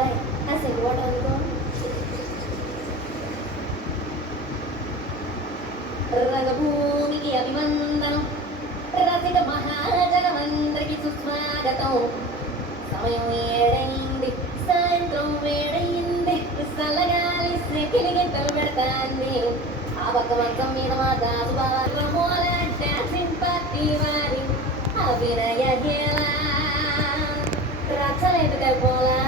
అబ్బాయి ఆ cell water అనుకో. రంగభూమికి అభివందనం, రసిక మహాజనమందరికి సుస్వాగతం. సమయం ఏడైంది, సాయంత్రం వేడైంది, చల్లగాలి సెకిలి గింతలు పెడతాంది. ఆ పక్క మంచం మీద మా దాసు బాల డాన్సింగ్ పార్టీ వారి అభినయ హేళ. రచ్చలేదు పోలా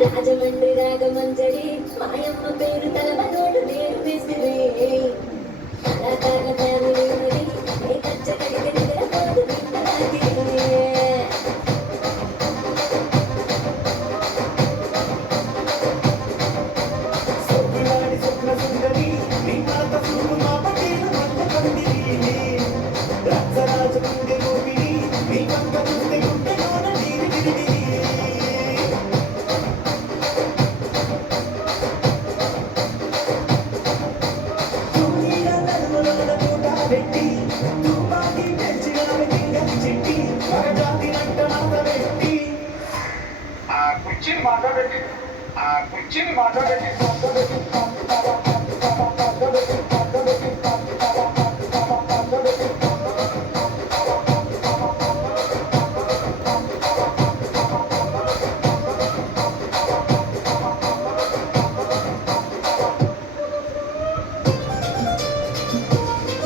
రాజమండ్రి రాగమంజరి మాయమ్మ పేరు తలమనోడు నేను విసిరి కళాకార ఫ్యామిలీ మరి ఏ కచ్చ కడిగ నిద్రపోదు నిన్నలాగే. కుర్చీని మాట్లాడండి, కుర్చీని మాట్లాడండి.